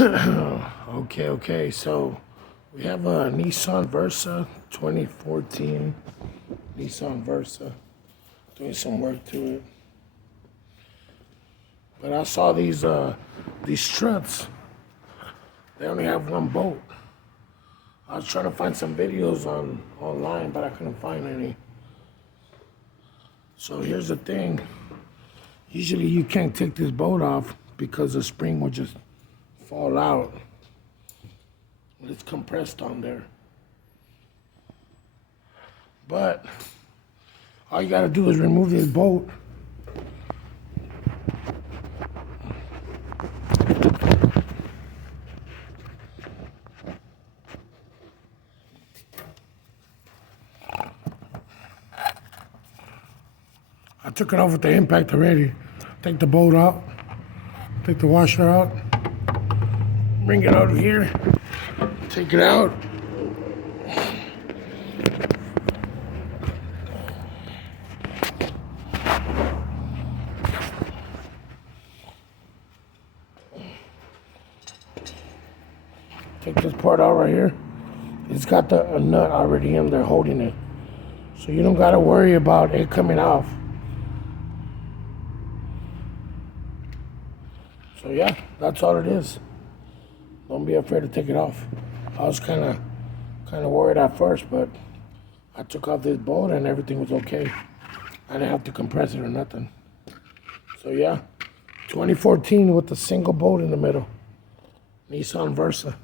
Okay, so we have a Nissan Versa 2014 Nissan Versa, doing some work to it. But I saw these struts. They only have one bolt. I was trying to find some videos online, but I couldn't find any. So here's the thing. Usually you can't take this bolt off because the spring will just fall out. It's compressed on there. But all you gotta do is remove this bolt. I took it off with the impact already. Take the bolt out, take the washer out, bring it over here, take it out. Take this part out right here. It's got a nut already in there holding it. So you don't gotta worry about it coming off. So yeah, that's all it is. Don't be afraid to take it off. I was kind of worried at first, but I took off this bolt and everything was okay. I didn't have to compress it or nothing. So yeah, 2014 with a single bolt in the middle. Nissan Versa.